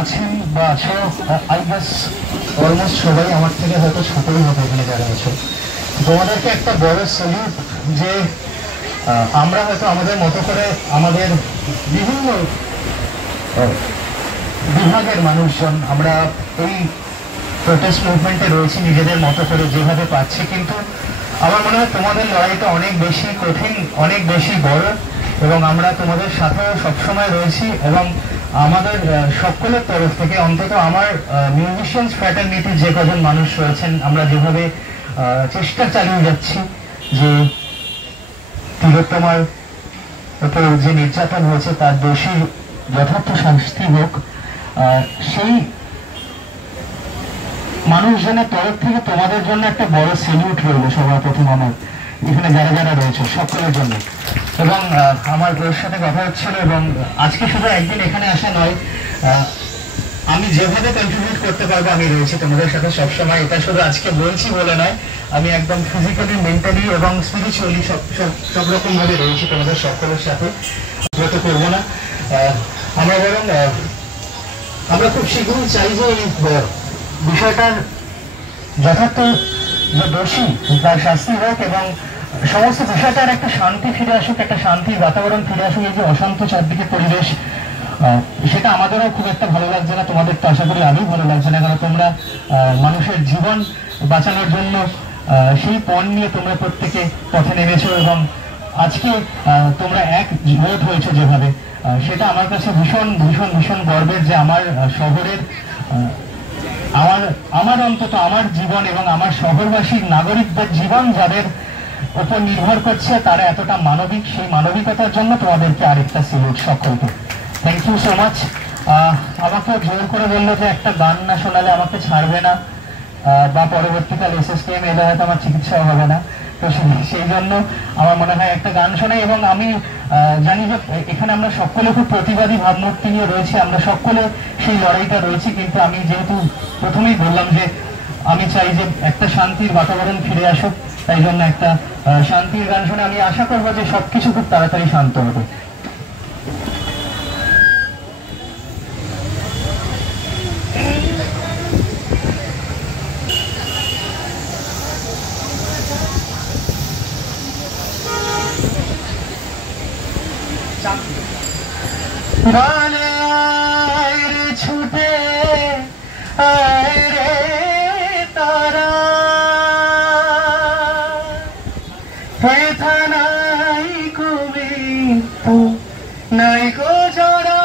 আছেন বা আছো, আই গেস অলমোস্ট সবাই আমার থেকে হয়তো ছোটই হবে এখানে যারা আছো। তোমাদেরকে একটা বড় স্যালিউট যে আমরা হয়তো আমাদের মতো করে আমাদের বিভিন্ন বিভাগের মানুষজন আমরা এই প্রোটেস্ট মুভমেন্টে রয়েছি নিজেদের মতো করে যেভাবে পাচ্ছি, কিন্তু আমার মনে হয় তোমাদের লড়াইটা অনেক বেশি কঠিন, অনেক বেশি বড়, এবং আমরা তোমাদের সাথে সবসময় রয়েছি। এবং আমাদের সকলের তরফ থেকে, অন্তত আমার মিউজিশিয়ানস ফ্র্যাটার্নিটির যে কজন মানুষ রয়েছেন, আমরা যেভাবে চেষ্টা চালিয়ে যাচ্ছি যে তিলোত্তমার উপর যে নির্যাতন হয়েছে তার দোষী যথার্থ শাস্তি হোক, সেই মানুষজনের তরফ থেকে তোমাদের জন্য একটা বড় সেলিউট রইল সবার প্রথম আমার এখানে যারা যারা রয়েছে সকলের জন্য। এবং আমার ওর সাথে কথা হচ্ছিল, এবং আজকে শুধু একদিন এখানে আসা নয়, আমি যেভাবে কন্ট্রিবিউট করতে পারবো আমি রয়েছি তোমাদের সাথে সবসময়। এটা শুধু আজকে বলছি বলে নয়, আমি একদম ফিজিক্যালি, মেন্টালি এবং স্পিরিচুয়ালি সব রকম ভাবে রয়েছি তোমাদের সকলের সাথে। ব্রত করবো না, আমরা বরং আমরা খুব শীঘ্রই চাই যে এই বিষয়টার যথার্থ যে দোষী তার শাস্তি হোক, এবং সমস্ত বিষয়টার একটা শান্তি ফিরে আসুক, একটা শান্তির বাতাবরণ ফিরে আসুক। এই যে অশান্ত চারদিকে পরিবেশ, সেটা আমাদেরও খুব একটা ভালো লাগছে না, তোমাদের তো আশা করি আরও ভালো লাগছে না, কারণ তোমরা মানুষের জীবন বাঁচানোর জন্য সেই পণ নিয়ে তোমরা প্রত্যেকে পথে নেমেছো, এবং আজকে তোমরা এক জোট হয়েছো যেভাবে, সেটা আমার কাছে ভীষণ ভীষণ ভীষণ গর্বের যে আমার শহরের আমার অন্তত আমার জীবন এবং আমার শহরবাসীর নাগরিকদের জীবন যাদের উপর নির্ভর করছে তারা এতটা মানবিক, সেই মানবিকতার জন্য তোমাদেরকে আরেকটা সিলেট সকলকে থ্যাংক ইউ সো মাচ। আমাকে জোর করে বললো যে একটা গান না শোনালে আমাকে ছাড়বে না, বা পরবর্তীকাল এসএসকেএম এলে হয়তো আমার চিকিৎসাও হবে না, তো সেই জন্য আমার মনে হয় একটা গান শোনাই। এবং আমি জানি যে এখানে আমরা সকলে খুব প্রতিবাদী ভাবমূর্তি নিয়ে রয়েছি, আমরা সকলে সেই লড়াইটা রয়েছি, কিন্তু আমি যেহেতু প্রথমেই বললাম যে আমি চাই যে একটা শান্তির বাতাবরণ ফিরে আসুক, তাই জন্য একটা শান্তির গান শুনে আমি আশা করবো যে সবকিছু খুব তাড়াতাড়ি শান্ত হবে। বলে আয় রে ছুটে আয় রে তারা, হেথা নাই কবি তো নাই গো জরা,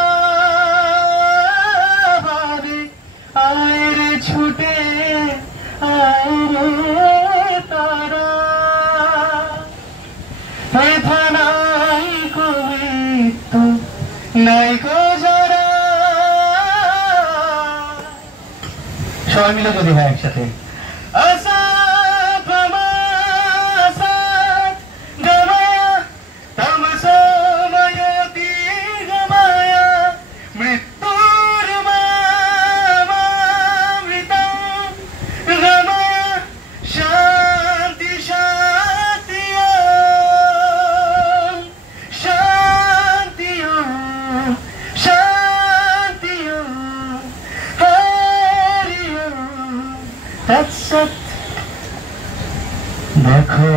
বলে আয় রে ছুটে আয় রে তারা, হেথা নাই কবি তো নাই গো জরা। সবাই মিলে যদি হয় একসাথে, দেখো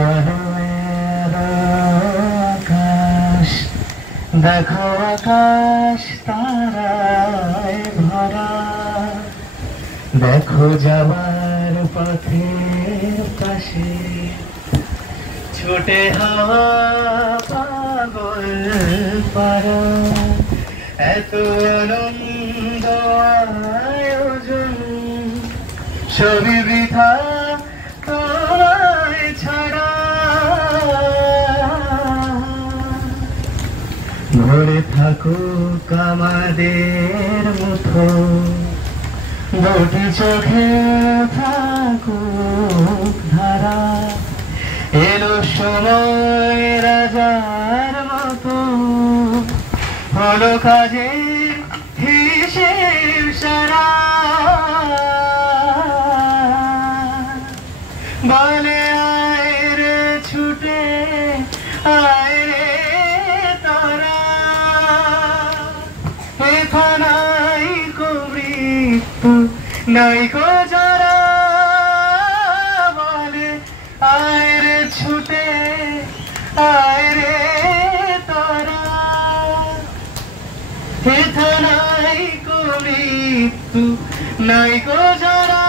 আকাশ, দেখো আকাশ তারায় ভরা, দেখো যাবার পথের পাশে ছোটে হাওয়া পাগল পারা, এত আনন্দ আয়োজন ছবি বৃথা তোমায় ছাড়া, ভরে থাকুক আমাদের মুঠো দুটি চোখে থাকুক ধারা, এলো সময় রাজার মতো হলো কাজে হিসেব সারা, বলে আয় রে ছুটে আয় রে তারা, হেথা নাই কবি নাই গো যারা বলে আয় রে ছুটে আয় রে তারা, হেথা নাই গো মৃত্যু নাই গো যারা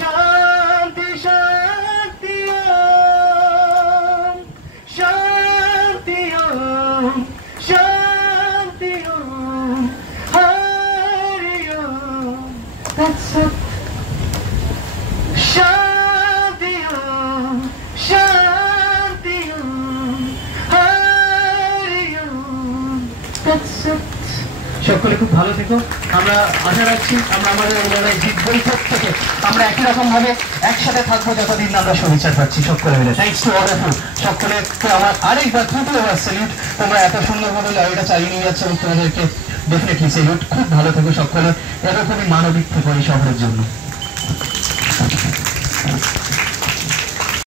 শান্তি শান্তি শান্তি শান্তি হরি that's it শান্তি শান্তি হরি that's it। সকলে খুব ভালো থেকো। আমরা আশা রাখছি আমরা আমাদের এই লড়াই জিতবই, প্রত্যেকে আমরা একই রকম ভাবে একসাথে থাকবো যতদিন না আমরা সুবিচার পাচ্ছি সকলে মিলে। Thanks to all of you. সকলেকে আমার আরেকবার তৃতীয়বার স্যালিউট। তোমরা এত সুন্দরভাবে লড়াইটা চালিয়ে নিয়ে যাচ্ছ এবং তোমাদেরকে ডেফিনেটলি স্যালিউট। খুব ভালো থেকো সকলে, এরকমই মানবিক থেকো এই শহরের জন্য।